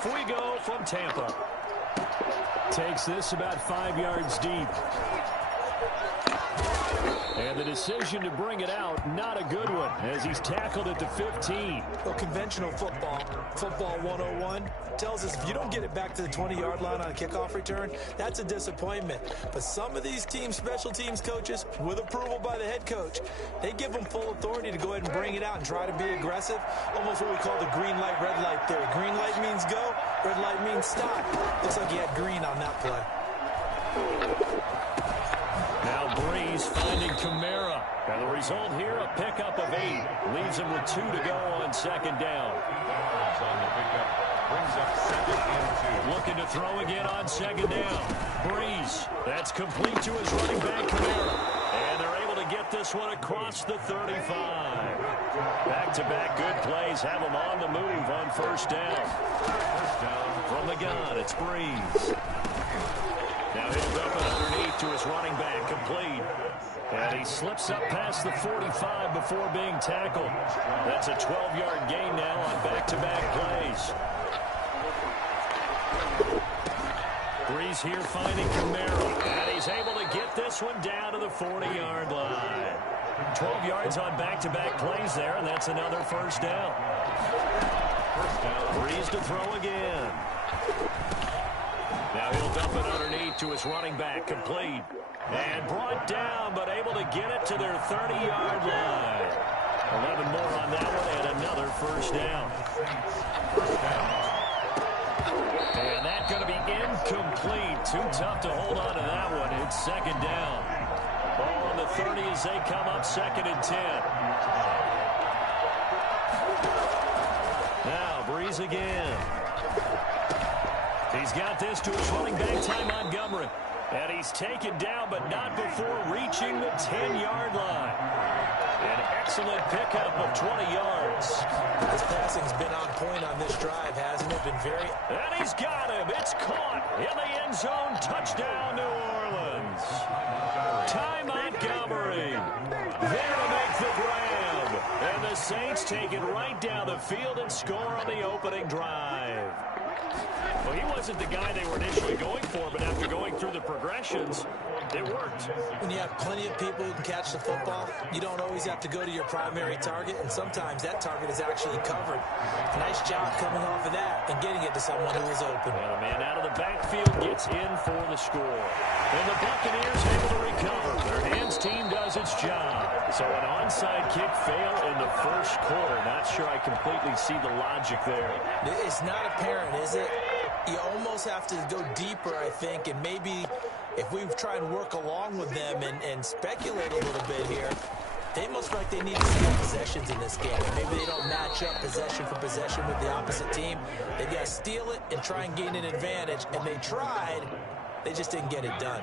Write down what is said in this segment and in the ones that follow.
Off we go from Tampa. Takes this about 5 yards deep. And the decision to bring it out, not a good one, as he's tackled at the 15. Well, conventional football 101, tells us if you don't get it back to the 20-yard line on a kickoff return, that's a disappointment. But some of these teams, special teams coaches, with approval by the head coach, they give them full authority to go ahead and bring it out and try to be aggressive. Almost what we call the green light, red light theory. Green light means go, red light means stop. Looks like he had green on that play. Now Breeze finding Kamara. And the result here, a pickup of 8. Leaves him with 2 to go on second down. Brings up 2nd and 2. Looking to throw again on second down. Breeze. That's complete to his running back, Kamara. And they're able to get this one across the 35. Back-to-back good plays have him on the move on first down. From the gun, it's Breeze. Now he'll dump it underneath to his running back, complete. And he slips up past the 45 before being tackled. That's a 12-yard gain now on back-to-back plays. Breeze here finding Kamara. And he's able to get this one down to the 40-yard line. 12 yards on back-to-back plays there, and that's another first down. Breeze to throw again. Now he'll dump it underneath to his running back, complete. And brought down, but able to get it to their 30-yard line. 11 more on that one, and another first down. And that's going to be incomplete. Too tough to hold on to that one. It's second down. Ball on the 30 as they come up 2nd and 10. Now Breeze again. He's got this to his running back, Ty Montgomery. And he's taken down, but not before reaching the 10-yard line. An excellent pickup of 20 yards. His passing's been on point on this drive, hasn't it? Been very... And he's got him. It's caught in the end zone. Touchdown, New Orleans. Ty Montgomery there to make the grab. And the Saints take it right down the field and score on the opening drive. Well, he wasn't the guy they were initially going for, but after going through the progressions, it worked. When you have plenty of people who can catch the football, you don't always have to go to your primary target, and sometimes that target is actually covered. Nice job coming off of that and getting it to someone who is open. And a man out of the backfield gets in for the score. And the Buccaneers able to recover. Their hands team does its job. So an onside kick fail in the first quarter. Not sure I completely see the logic there. It's not apparent, is it? You almost have to go deeper, I think, and maybe if we try and work along with them and speculate a little bit here, they most like they need to steal possessions in this game. Maybe they don't match up possession for possession with the opposite team. They've got to steal it and try and gain an advantage, and they tried. They just didn't get it done.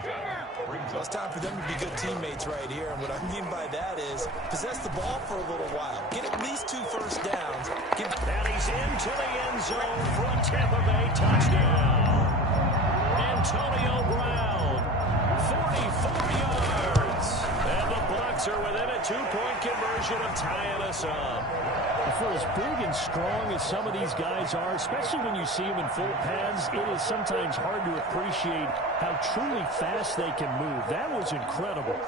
Well, it's time for them to be good teammates right here, and what I mean by that is possess the ball for a little while. Get at least 2 first downs. And he's into the end zone for a Tampa Bay touchdown. Antonio Brown, 44 yards. And the Bucs are within a 2-point conversion of tying us up. For as big and strong as some of these guys are, especially when you see them in full pads, it is sometimes hard to appreciate how truly fast they can move. That was incredible.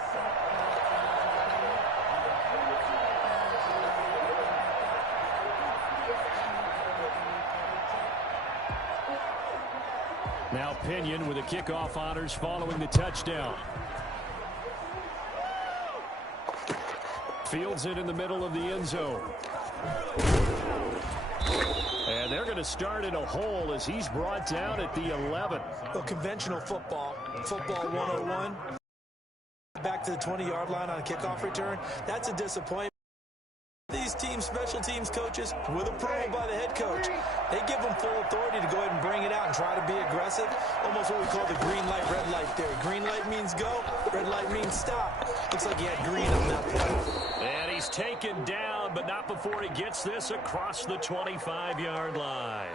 Now Pinion with the kickoff honors following the touchdown. Fields it in the middle of the end zone. And they're going to start in a hole as he's brought down at the 11. Well, conventional football 101, back to the 20-yard line on a kickoff return, that's a disappointment. These teams, special teams coaches, with approval by the head coach, they give them full authority to go ahead and bring it out and try to be aggressive. Almost what we call the green light, red light theory. Green light means go, red light means stop. Looks like he had green on that play. And he's taken down, but not before he gets this across the 25-yard line.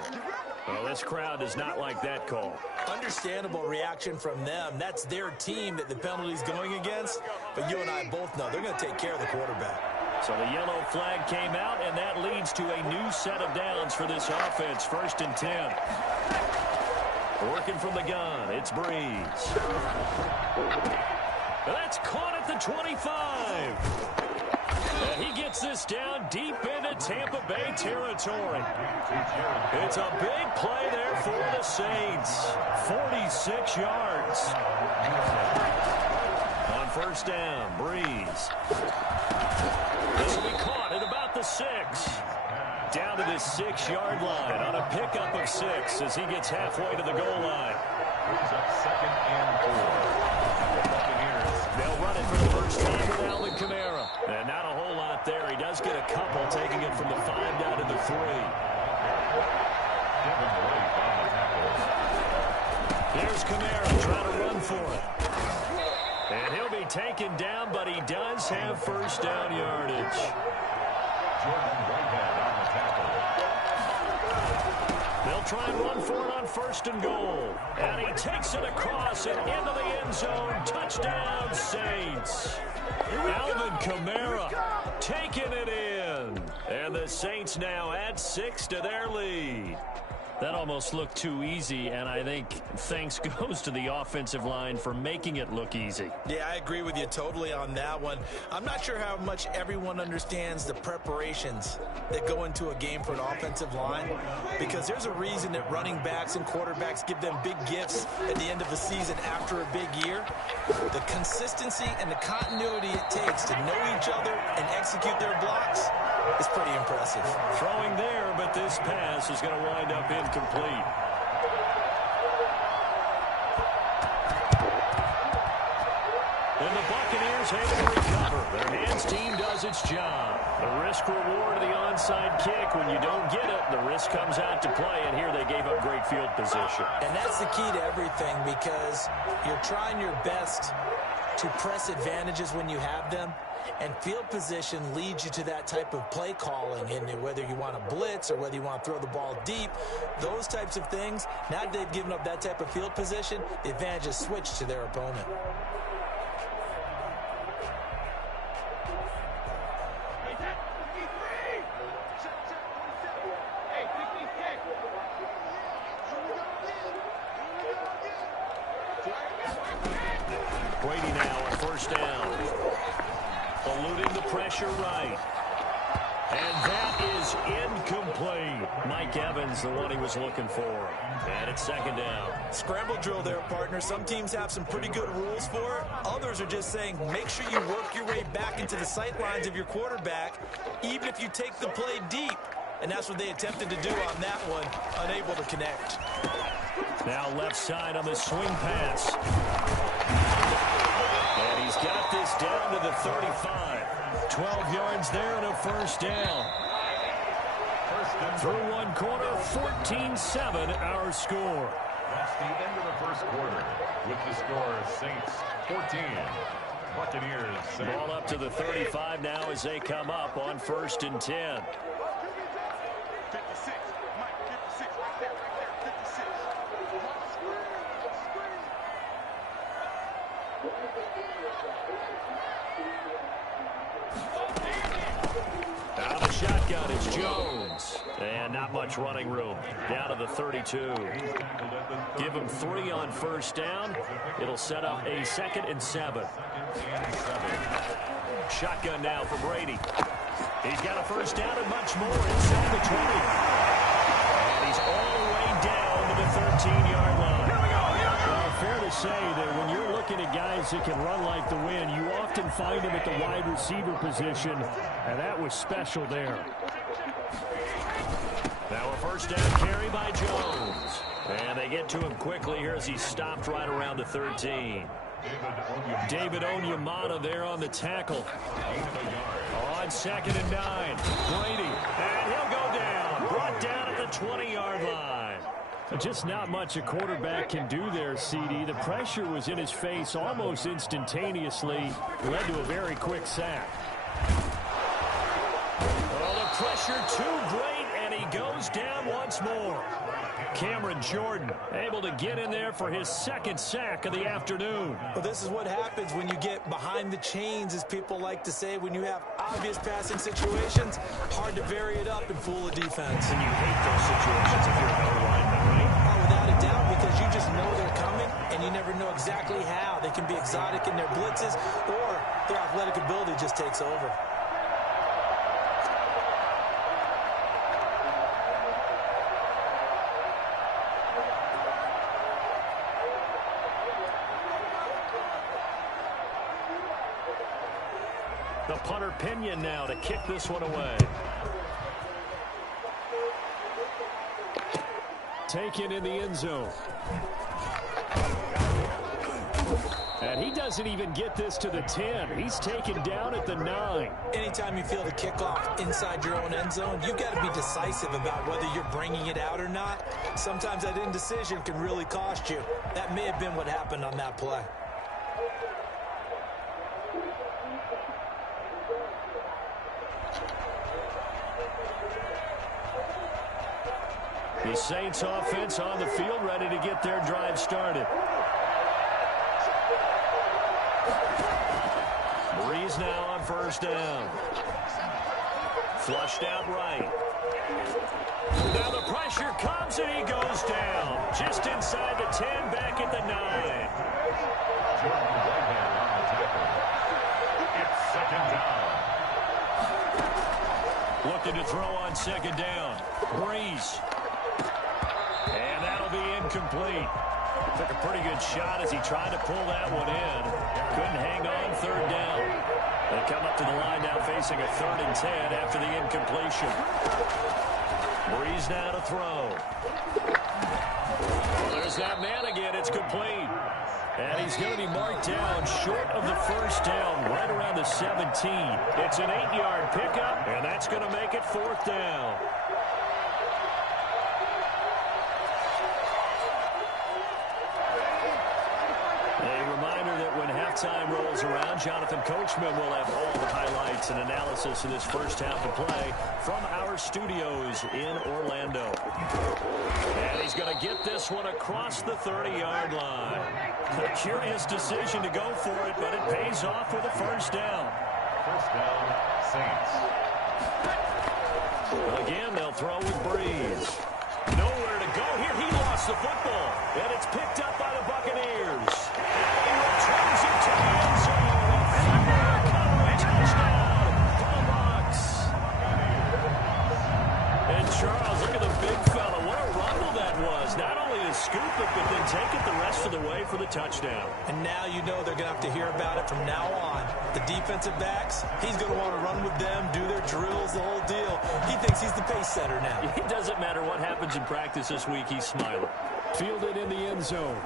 Well, this crowd does not like that call. Understandable reaction from them. That's their team that the penalty's going against. But you and I both know they're going to take care of the quarterback. So the yellow flag came out, and that leads to a new set of downs for this offense. 1st and 10. Working from the gun, it's Breeze. That's caught at the 25. And he gets this down deep into Tampa Bay territory. It's a big play there for the Saints. 46 yards. On 1st down, Breeze. This will be caught at about the 6. Down to the 6-yard line on a pickup of 6 as he gets halfway to the goal line. Brings up 2nd and 4. They'll run it for the first time with Alvin Kamara. And not a whole lot there. He does get a couple, taking it from the 5 down to the 3. Here's Kamara trying to run for it. And he'll be taken down, but he does have 1st down yardage. Jordan Whitehead on the tackle. They'll try and run for it on 1st and goal. And he takes it across and into the end zone. Touchdown, Saints. Alvin Kamara taking it in. And the Saints now add 6 to their lead. That almost looked too easy, and I think thanks goes to the offensive line for making it look easy. Yeah, I agree with you totally on that one. I'm not sure how much everyone understands the preparations that go into a game for an offensive line, because there's a reason that running backs and quarterbacks give them big gifts at the end of the season after a big year. The consistency and the continuity it takes to know each other and execute their blocks is pretty impressive. Throwing there, but this pass is going to wind up incomplete. And the Buccaneers able to recover. Their hands team does its job. The risk reward of the onside kick. When you don't get it, the risk comes out to play, and here they gave up great field position. And that's the key to everything, because you're trying your best to press advantages when you have them. And field position leads you to that type of play calling, and whether you want to blitz or whether you want to throw the ball deep, those types of things. Now that they've given up that type of field position, the advantage is switched to their opponent. Brady now on 1st down. Eluding the pressure right. And that is incomplete. Mike Evans, the one he was looking for. And it's 2nd down. Scramble drill there, partner. Some teams have some pretty good rules for it. Others are just saying, make sure you work your way back into the sight lines of your quarterback, even if you take the play deep. And that's what they attempted to do on that one, unable to connect. Now left side on the swing pass. And he's got this down to the 35. 12 yards there and a 1st down. Through one quarter, 14-7 our score. That's the end of the 1st quarter. With the score, Saints 14, Buccaneers 6. Ball up to the 35 now as they come up on 1st and 10. 56, Mike, 56, right there, 56. Out of the shotgun, it's Jones. And not much running room. Down to the 32. Give him 3 on 1st down. It'll set up a 2nd and 7. Shotgun now for Brady. He's got a 1st down and much more inside the 20. And he's all the way down to the 13-yard line. Well, fair to say that when you're looking at guys that can run like the wind, you often find them at the wide receiver position, and that was special there. Now a 1st down carry by Jones. And they get to him quickly here as he's stopped right around the 13. David Onyemata there on the tackle. On 2nd and 9. Brady. And he'll go down. Brought down at the 20-yard line. Just not much a quarterback can do there, CD. The pressure was in his face almost instantaneously. Led to a very quick sack. Oh, the pressure too great, and he goes down once more. Cameron Jordan able to get in there for his second sack of the afternoon. Well, this is what happens when you get behind the chains, as people like to say. When you have obvious passing situations, hard to vary it up and fool a defense. And you hate those situations if you're an O-lineman, right? Oh, without a doubt, because you just know they're coming, and you never know exactly how. They can be exotic in their blitzes, or their athletic ability just takes over. The punter Pinion now to kick this one away. Taken in the end zone. And he doesn't even get this to the 10. He's taken down at the 9. Anytime you feel the kickoff inside your own end zone, you've got to be decisive about whether you're bringing it out or not. Sometimes that indecision can really cost you. That may have been what happened on that play. The Saints offense on the field, ready to get their drive started. Breeze now on first down. Flushed out right. Now the pressure comes and he goes down. Just inside the 10, back at the 9. Jordan Whitehead on the tackle. It's second down. Looking to throw on second down. Breeze. And that'll be incomplete. Took a pretty good shot as he tried to pull that one in. Couldn't hang on third down. They come up to the line now facing a 3rd and 10 after the incompletion. Breeze now to throw. Well, there's that man again. It's complete. And he's going to be marked down short of the first down, right around the 17. It's an 8-yard pickup, and that's going to make it 4th down. Halftime rolls around. Jonathan Coachman will have all the highlights and analysis of this first half of play from our studios in Orlando. And he's going to get this one across the 30-yard line. A curious decision to go for it, but it pays off with a first down. First down, Saints. Again, they'll throw with Breeze. Nowhere to go here. He lost the football, and it's picked up by the Buccaneers. Returns it to the end zone. Recovery touchdown for the Bucs. And Charles, look at the big fella. What a rumble that was. Not only to scoop it, but then take it the rest of the way for the touchdown. And now you know they're going to have to hear about it from now on. The defensive backs, he's going to want to run with them, do their drills, the whole deal. He thinks he's the pace setter now. It doesn't matter what happens in practice this week. He's smiling. Fielded in the end zone.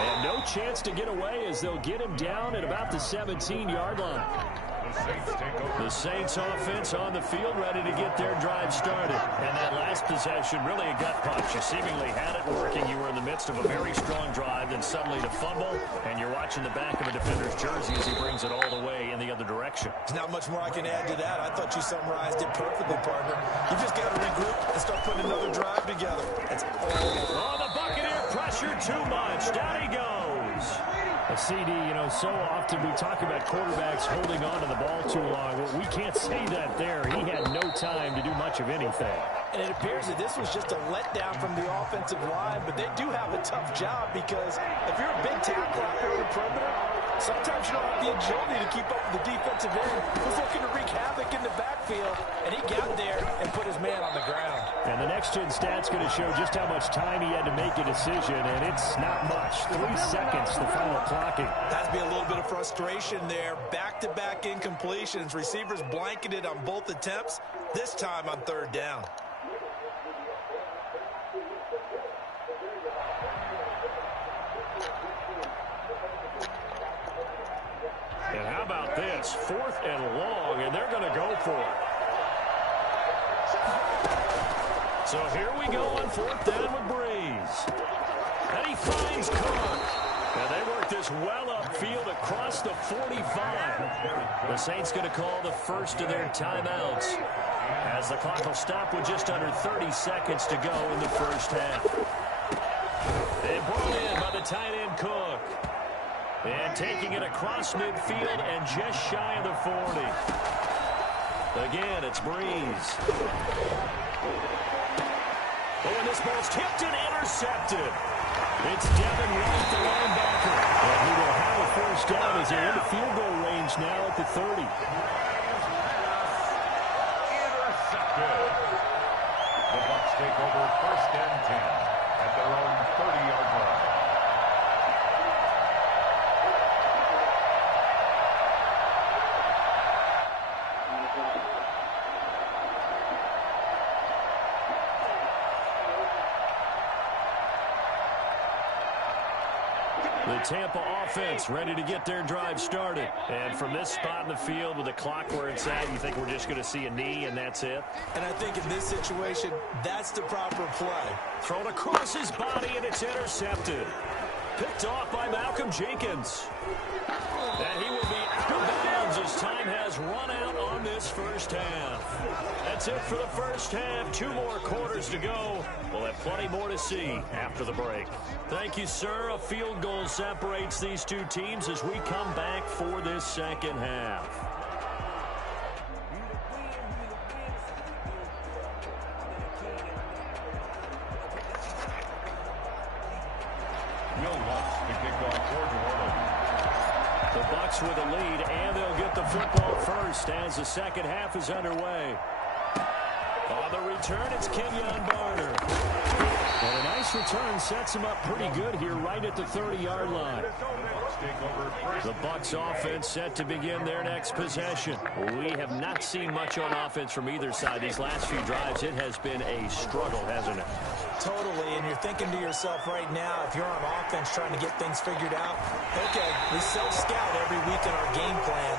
And no chance to get away as they'll get him down at about the 17-yard line. The Saints take over. The Saints offense on the field ready to get their drive started. And that last possession, really a gut punch. You seemingly had it working. You were in the midst of a very strong drive, then suddenly to fumble, and you're watching the back of a defender's jersey as he brings it all the way in the other direction. There's not much more I can add to that. I thought you summarized it perfectly, partner. You just got to regroup and start putting another drive together. That's all. Oh, the Buccaneer pressure too much. Down he goes. A CD, you know, so often we talk about quarterbacks holding on to the ball too long. Well, we can't say that there. He had no time to do much of anything. And it appears that this was just a letdown from the offensive line, but they do have a tough job because if you're a big tackle out there on the perimeter, sometimes you don't have the agility to keep up with the defensive end who's looking to wreak havoc in the backfield, and he got there and put his man on the ground. And the next-gen stat's going to show just how much time he had to make a decision, and it's not much. 3 seconds, the final clocking. Has to be a little bit of frustration there. Back-to-back incompletions. Receivers blanketed on both attempts, this time on 3rd down. And how about this? 4th and long, and they're going to go for it. So here we go on 4th down with Breeze. And he finds Cook. And they work this well upfield across the 45. The Saints going to call the first of their timeouts, as the clock will stop with just under 30 seconds to go in the first half. They brought in by the tight end Cook. And taking it across midfield and just shy of the 40. Again, it's Breeze. Oh, and this ball's tipped and intercepted. It's Devin White, the linebacker. And he will have a first down as they're in the field goal range now at the 30. Intercepted. The Bucs take over 1st and 10 at their own 30-yard line. The Tampa offense ready to get their drive started. And from this spot in the field with the clock where it's at, you think we're just going to see a knee and that's it? And I think in this situation, that's the proper play. Thrown across his body and it's intercepted. Picked off by Malcolm Jenkins. And he will be out of bounds as time has run out on this first half. That's it for the first half. 2 more quarters to go. We'll have plenty more to see after the break. Thank you, sir. A field goal separates these two teams as we come back for this second half. The Bucs with a lead, and they'll get the football first as the second half is underway. On the return, it's Kenyon Barner. And a nice return sets him up pretty good here right at the 30-yard line. The Bucs offense set to begin their next possession. We have not seen much on offense from either side. These last few drives, it has been a struggle, hasn't it? Totally, and you're thinking to yourself right now, if you're on offense trying to get things figured out, okay, we self-scout every week in our game plan.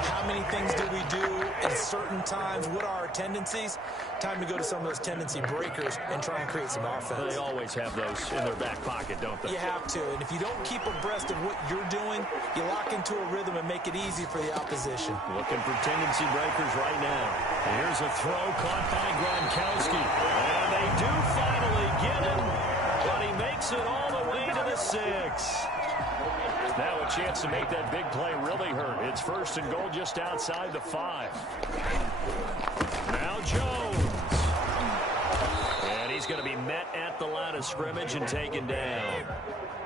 How many things do we do at certain times? What are our tendencies? Time to go to some of those tendency breakers and try and create some offense. They always have those in their back pocket, don't they? You have to, and if you don't keep abreast of what you're doing, you lock into a rhythm and make it easy for the opposition. Looking for tendency breakers right now. Here's a throw caught by Gronkowski. And they do finally get him, but he makes it all the way to the 6. Now a chance to make that big play really hurt. It's 1st and goal just outside the 5. Now Jones. And he's going to be met at the line of scrimmage and taken down.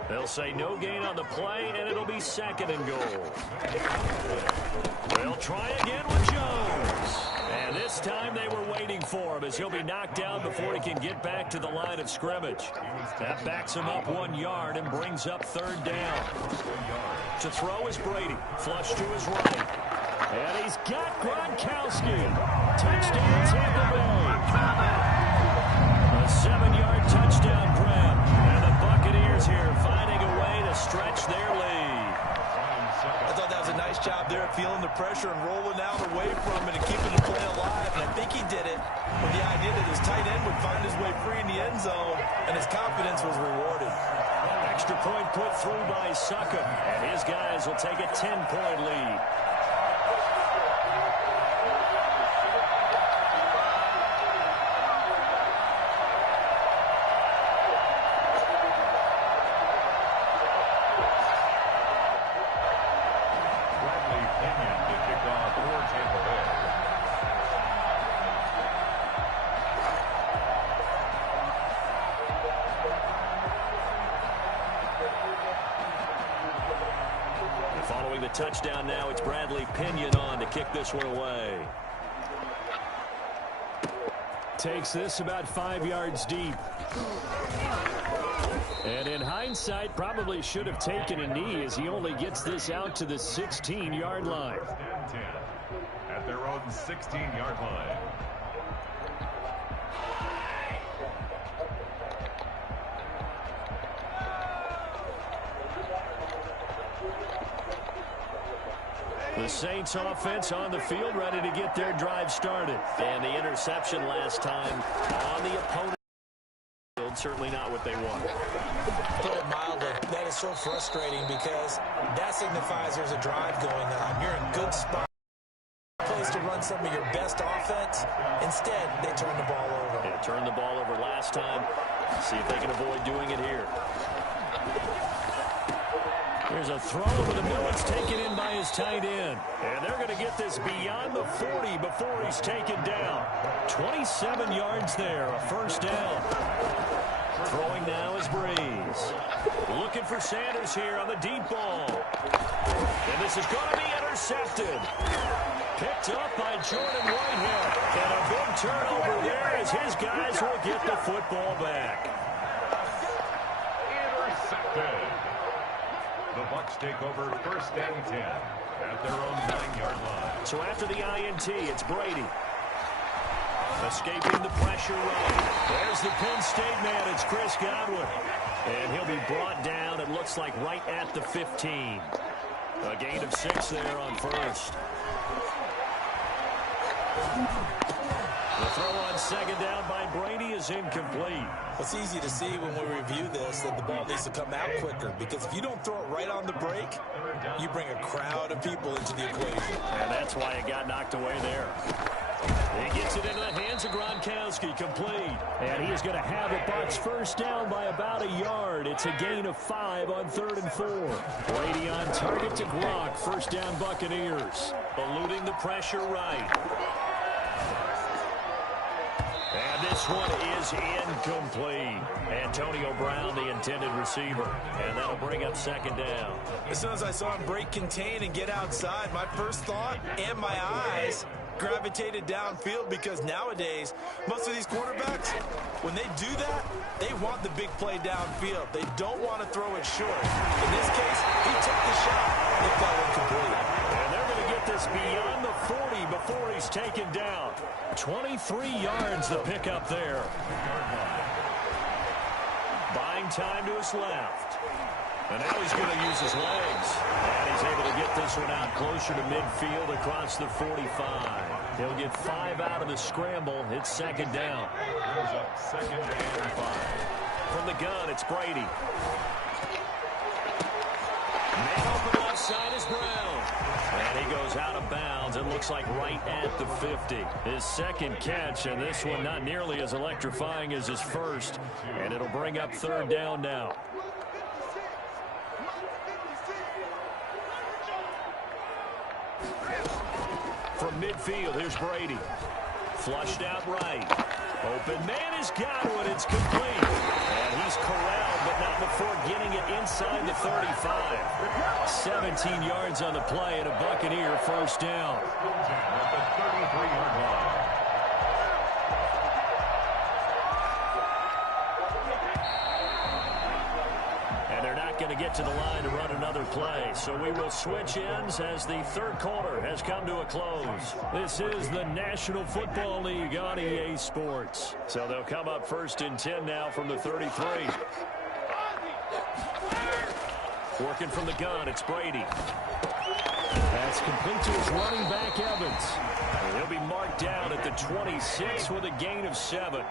They'll say no gain on the play, and it'll be 2nd and goal. They'll try again with Jones. And this time they were waiting for him as he'll be knocked down before he can get back to the line of scrimmage. That backs him up 1 yard and brings up 3rd down. To throw is Brady. Flush to his right. And he's got Gronkowski. Touchdown Tampa Bay. A 7-yard touchdown grab. And the Buccaneers here finding a way to stretch their lead. I thought that was a nice job there at feeling the pressure and rolling out away from it and keeping the play alive. And I think he did it with the idea that his tight end would find his way free in the end zone, and his confidence was rewarded. Extra point put through by Suckup, and his guys will take a 10-point lead. Following the touchdown now, it's Bradley Pinion on to kick this one away. Takes this about 5 yards deep. And in hindsight, probably should have taken a knee as he only gets this out to the 16-yard line. At their own 16-yard line. The Saints offense on the field ready to get their drive started. And the interception last time on the opponent. and certainly not what they want. Put it mildly, that is so frustrating because that signifies there's a drive going on. You're in good spot. Place to run some of your best offense. Instead, they turn the ball over. Yeah, turned the ball over last time. See if they can avoid doing it here. There's a throw over the middle. It's taken in by his tight end. And they're going to get this beyond the 40 before he's taken down. 27 yards there, a first down. Throwing now is Breeze. Looking for Sanders here on the deep ball. And this is going to be intercepted. Picked up by Jordan Whitehead. And a big turnover there as his guys will get the football back. Intercepted. The Bucs take over first and 10 at their own 9-yard line. So after the INT, it's Brady. Escaping the pressure right. There's the Penn State man. It's Chris Godwin. And he'll be brought down, it looks like, right at the 15. A gain of 6 there on first. The throw on second down by Brady is incomplete. It's easy to see when we review this that the ball needs to come out quicker, because if you don't throw it right on the break, you bring a crowd of people into the equation. And that's why it got knocked away there. He gets it into the hands of Gronkowski, complete. And he is going to have the Bucs first down by about a yard. It's a gain of 5 on 3rd and 4. Brady on target to Gronk. First down Buccaneers. Eluding the pressure right. And this one is incomplete. Antonio Brown, the intended receiver. And that'll bring up second down. As soon as I saw him break contain and get outside, my first thought and my eyes gravitated downfield, because nowadays, most of these quarterbacks, when they do that, they want the big play downfield. They don't want to throw it short. In this case, he took the shot. It fell incomplete. And they're going to get this beyond the 40 before he's taken down. 23 yards the pickup there. Buying time to his left. And now he's going to use his legs. And he's able to get this one out closer to midfield across the 45. He'll get 5 out of the scramble. It's second down. Second and 5. From the gun, it's Brady. Man open offside is Brown. And he goes out of bounds. It looks like right at the 50. His second catch, and this one not nearly as electrifying as his first. And it'll bring up third down now. From midfield, here's Brady. Flushed out right. Open man is Godwin. It's complete. And he's corralled, but not before getting it inside the 35. 17 yards on the play and a Buccaneer first down. At the 33-yard line. Going to get to the line to run another play. So we will switch ends as the third quarter has come to a close. This is the National Football League on EA Sports. So they'll come up first and 10 now from the 33. Working from the gun, it's Brady. That's complete to his running back, Evans. And he'll be marked down at the 26 with a gain of 7.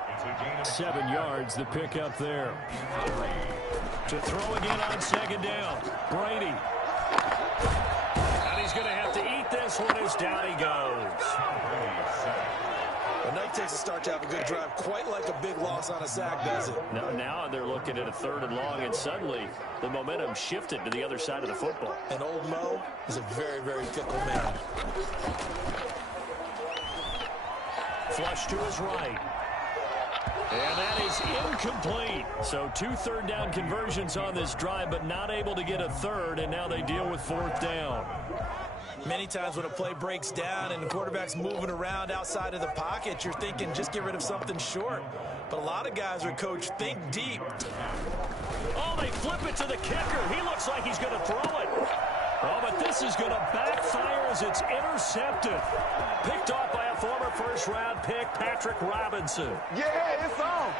7 yards, the pickup there. To throw again on second down, Brady. And he's going to have to eat this one as down he goes. Enough takes a start to have a good drive, quite like a big loss on a sack, does it? Now they're looking at a 3rd and long, and suddenly the momentum shifted to the other side of the football. And old Mo is a very, very fickle man. Flush to his right. And that is incomplete. So 2 third down conversions on this drive, but not able to get a third, and now they deal with 4th down. Many times when a play breaks down and the quarterback's moving around outside of the pocket, you're thinking just get rid of something short. But a lot of guys are coached, think deep. Oh, they flip it to the kicker. He looks like he's going to throw it. Oh, but this is going to backfire as it's intercepted. Picked off by a former first-round pick, Patrick Robinson. Yeah, it's on.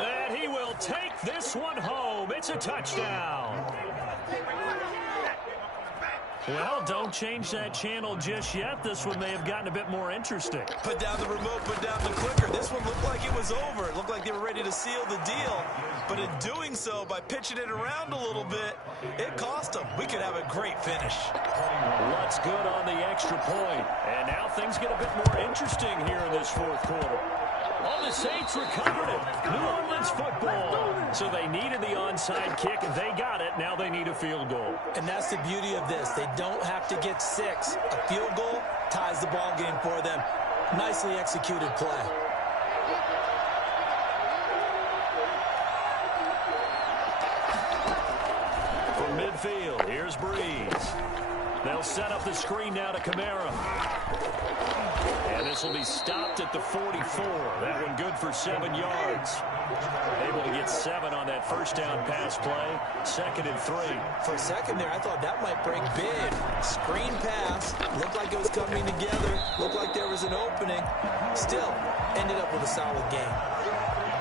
And he will take this one home. It's a touchdown. Well, don't change that channel just yet. This one may have gotten a bit more interesting. Put down the remote, put down the clicker. This one looked like it was was over. It looked like they were ready to seal the deal. But in doing so, by pitching it around a little bit, it cost them. We could have a great finish. What's good on the extra point? And now things get a bit more interesting here in this fourth quarter. Oh, the Saints recovered it. New Orleans football. So they needed the onside kick, and they got it. Now they need a field goal. And that's the beauty of this. They don't have to get 6. A field goal ties the ball game for them. Nicely executed play. From midfield, here's Breeze. They'll set up the screen now to Kamara. And this will be stopped at the 44. That one good for 7 yards. Able to get 7 on that first down pass play. 2nd and 3. For a second there, I thought that might break big. Screen pass. Looked like it was coming together. Looked like there was an opening. Still, ended up with a solid game.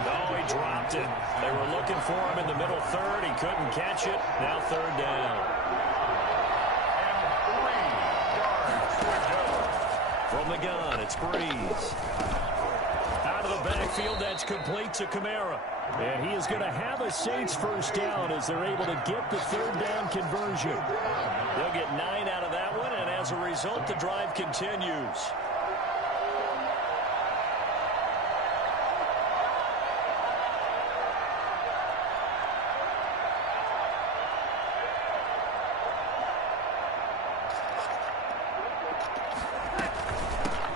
No, he dropped it. They were looking for him in the middle third. He couldn't catch it. Now 3rd down. From the gun, it's Breeze. Out of the backfield, that's complete to Kamara. And he is going to have a Saints first down as they're able to get the 3rd down conversion. They'll get 9 out of that one, and as a result, the drive continues.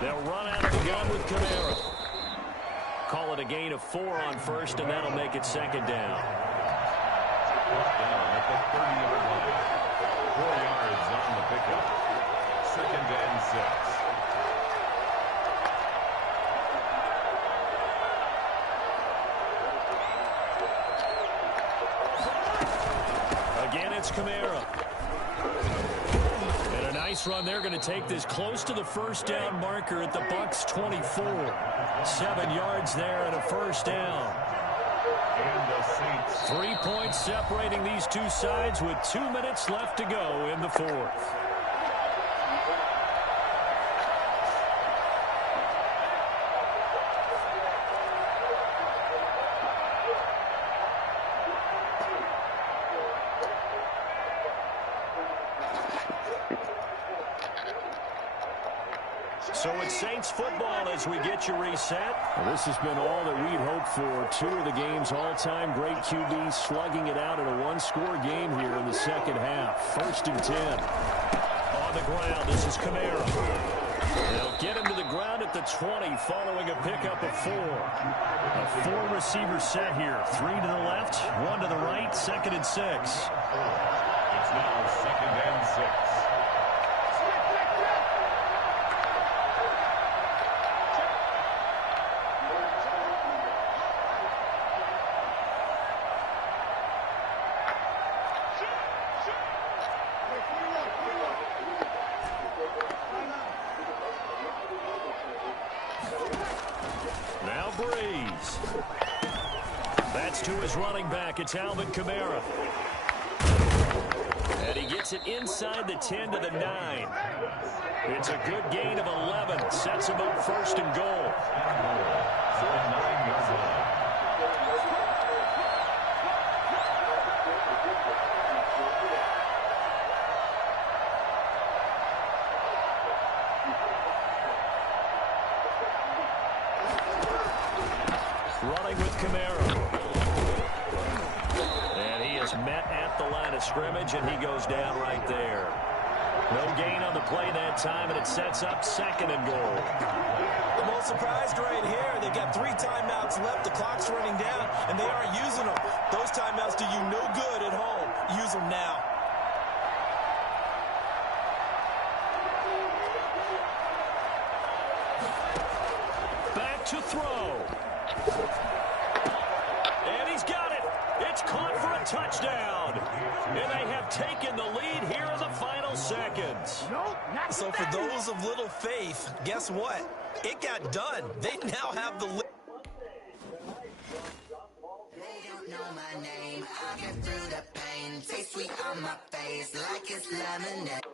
They'll run out of the gun with Kamara. Call it a gain of 4 on first, and that'll make it 2nd down. Down at the 30-yard line. 4 yards on the pickup. 2nd and 6. Again, it's Kamara. And a nice run. They're going to take this close to the first down marker at the Bucs 24. 7 yards there and a first down. And the Saints. 3 points separating these two sides with 2 minutes left to go in the 4th. So it's Saints football as we get you reset. Well, this has been all that we'd hoped for. 2 of the game's all-time great QBs slugging it out in a one-score game here in the second half. 1st and 10. On the ground, this is Kamara. They'll get him to the ground at the 20 following a pickup of 4. A 4-receiver set here. 3 to the left, 1 to the right, 2nd and 6. It's now 2nd and 6. Now Breeze. That's to his running back. It's Alvin Kamara. And he gets it inside the 10 to the 9. It's a good gain of 11. Sets him up 1st and goal. So 9-yard line. Running with Kamara. And he is met at the line of scrimmage, and he goes down right there. No gain on the play that time, and it sets up 2nd and goal. I'm all surprised right here. They've got 3 timeouts left. The clock's running down, and they aren't using them. Those timeouts do you no good at home. Use them now. Back to throw. And he's got it. It's caught for a touchdown. And they have taken the lead here in the final seconds. So for those of little faith, guess what? It got done. They now have the lead. They don't know my name. I'll get through the pain. Taste sweet on my face like it's lemonade.